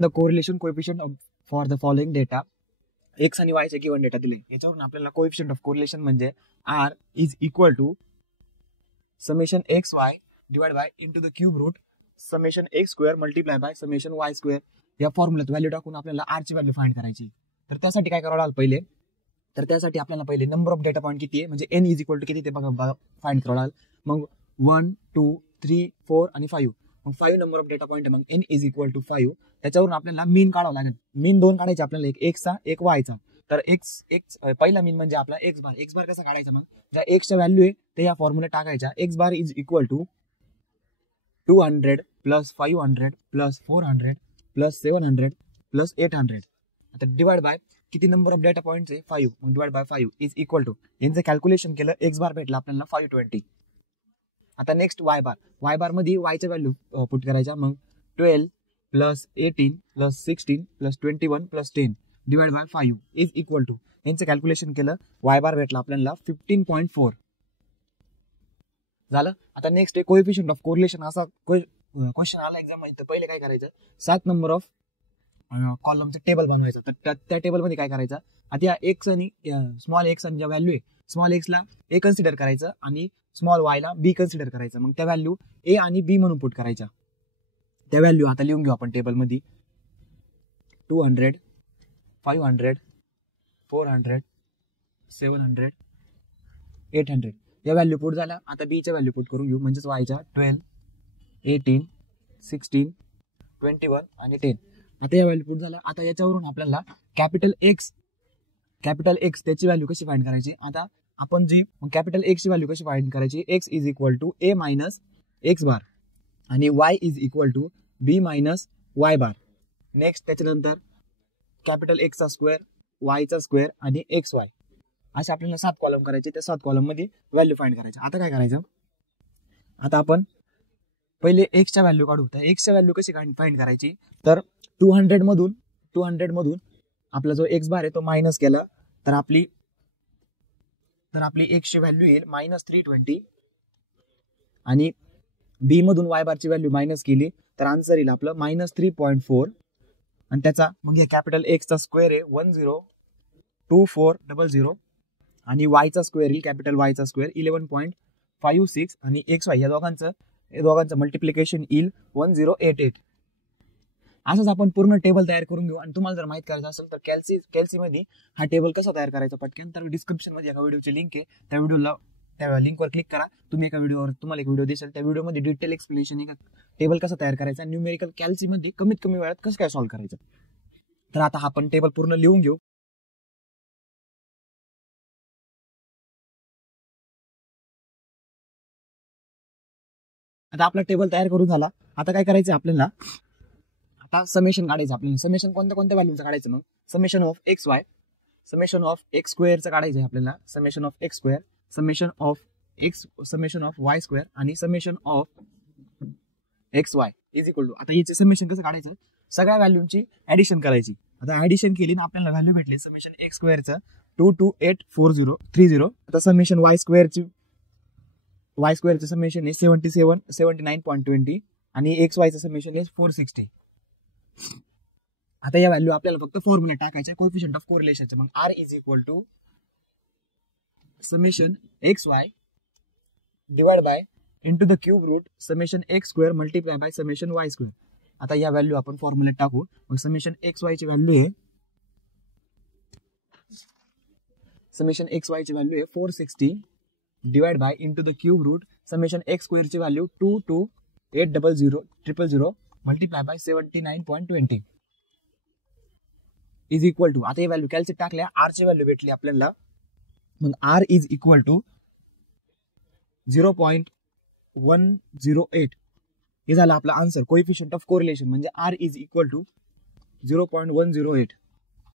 The correlation coefficient for the following data, X आणि Y चे given data दिले. याच्यावरून आपल्याला कोएफिशिएंट ऑफ कोरिलेशन म्हणजे R is equal to summation X Y divide by into the cube root summation X square multiply by summation Y square. या फॉर्म्युल्यात व्हॅल्यू टाकून आपल्याला आर ची व्हॅल्यू फाइंड करायची. तर त्यासाठी काय करावं लागेल पहिले, तर त्यासाठी आपल्याला पहिले नंबर ऑफ डेटा पॉईंट किती आहे म्हणजे एन इज इक्वल टू किती ते बघा फाइंड करावं लागेल. मग 1 2 3 4 आणि 5, मग 5 नंबर ऑफ डेटा पॉईंट आहे. मग एन इज इक्वल टू 5. त्याच्यावरून आपल्याला मीन काढावं लागेल. मीन दोन काढायचे आपल्याला, एक एक्सचा एक वायचा. तर एक्स पहिला मीन म्हणजे आपला एक्स बार. एक्स बार कसा काढायचा, मग ज्या एक्सच्या व्हॅल्यू आहे ते या फॉर्म्युला टाकायच्या. X bar is equal to 200 plus 500 plus 400 plus 700 plus 800. आता डिवाइड बाय किती नंबर ऑफ डेटा पॉइंट्स आहे 5, मग divide by 5 is equal to, यांचं कॅल्क्युलेशन केलं एक्स बार भेटला आपल्याला 520. आता नेक्स्ट वाय बार. वाय बार मध्ये वायच्या व्हॅल्यू पुट करायच्या. मग 12 plus 18 plus 16 plus 21 plus 10 divide by 5 is equal to, यांचं कॅल्क्युलेशन केलं वाय बार भेटला आपल्याला 15.4 झालं. आता नेक्स्ट आहे कोएफिशिएंट ऑफ कोरिलेशन. असा क्वेश्चन आला एक्झाम मध्ये, तर पहिले काय करायचं, 7 नंबर ऑफ कॉलमचं टेबल बनवायचं. तर त्या टेबल मध्ये काय करायचं, आता एक्स आणि स्मॉल एक्स आणि ज्या व्हॅल्यू आहे, स्मॉल एक्स ला ए कन्सिडर करायचं आणि स्मॉल वाय ला बी कन्सिडर करायचं. मग त्या व्हॅल्यू ए आणि बी म्हणून पुट करायच्या. त्या व्हॅल्यू आता लिहून घेऊ आपण टेबल मध्ये. 200 500 400 700 800 या व्हॅल्यू पुट झाल्या. आता बी च्या व्हॅल्यू पुट करून घेऊ, म्हणजेच वायच्या 12 18 16 21 आणि 10. आता या व्हॅल्यू पुट झाल्या. आता याच्यावरून आपल्याला कॅपिटल एक्स त्याची व्हॅल्यू कशी फाइंड करायची. आता आपण जी कॅपिटल एक्स ची व्हॅल्यू कशी फाइंड करायची, X is equal to A minus X bar आणि Y is equal to B minus Y bar. Next त्याच्यानंतर कॅपिटल एक्स चा स्क्वेअर, वाय चा स्क्वेअर आणि एक्स वाय, असे आपल्याला 7 कॉलम करायचे. त्या 7 कॉलम मध्ये व्हॅल्यू फाइंड करायची. आता काय करायचं, आता आपण पहिले एक्सच्या व्हॅल्यू काढू. तर एक्सच्या व्हॅल्यू कशी फाइंड करायची, तर 200 मधून आपला जो एक्स बार आहे तो मायनस केला तर आपली एक्सची व्हॅल्यू येईल -320 आणि बी मधून वाय बारची व्हॅल्यू मायनस केली तर आन्सर येईल आपलं -3.4. आणि त्याचा मग कॅपिटल एक्सचा स्क्वेअर आहे 102400 आणि वायचा स्क्वेअर येईल, कॅपिटल वायचा स्क्वेअर 11.56 आणि एक्स वाय या दोघांचं मल्टिप्लिकेशन येईल 1088. असंच आपण पूर्ण टेबल तयार करून घेऊ. आणि तुम्हाला जर माहित करायचं असेल तर कॅल्सी मध्ये हा टेबल कसा तयार करायचा पटकन, तर डिस्क्रिप्शन मध्ये एका व्हिडिओची लिंक आहे, त्या लिंकवर क्लिक करा. तुम्ही तुम्हाला एक व्हिडिओ दिसेल, त्या व्हिडिओमध्ये डिटेल एक्सप्लेनेशन आहे टेबल कसा तयार करायचा, न्यूमेरिकल कॅल्सी मध्ये कमीत कमी वेळात कसं काय सॉल्व्ह करायचं. तर आता आपण टेबल पूर्ण लिहून घेऊ. आता आपला टेबल तयार करून झाला. आता काय करायचं आपल्याला, आता समेशन काढायचं आपल्याला. समेशन कोणत्या व्हॅल्यूचं काढायचं, मग summation of X Y, summation of X स्क्वेअरचं काढायचं आहे आपल्याला, summation of X square, summation of Y square आणि summation of X Y is equal to. आता याचे समेशन कसं काढायचं, सगळ्या व्हॅल्यूची ऍडिशन करायची. आता ऍडिशन केली ना आपल्याला व्हॅल्यू भेटली समेशन एक्स स्क्वेअरचं 2284030. आता समेशन वाय स्क्वेअरचं समेशन आहे 79.20 आणि एक्स वायचं समेशन आहे 460. आता या व्हॅल्यू आपल्याला फक्त फॉर्म्युला टाकायचा कोएफिशिएंट ऑफ कोरिलेशनचे. मग R is equal to summation X Y divide by into the cube root summation X square multiply by summation Y square. आता या व्हॅल्यू आपण फॉर्म्युलेट टाकू. मग समेशन एक्स वाय ची व्हॅल्यू आहे 460 divide by into the cube root summation X square ची value 2280000 multiply by 79.20 is equal to. आता हे व्हॅल्यू कॅल्सी टाकल्या, आर ची व्हॅल्यू भेटली आपल्याला. मग आर इज इक्वल टू 0.108 हे झालं आपला आन्सर कोएफिशिएंट ऑफ कोरिलेशन. म्हणजे आर इज इक्वल टू 0.108.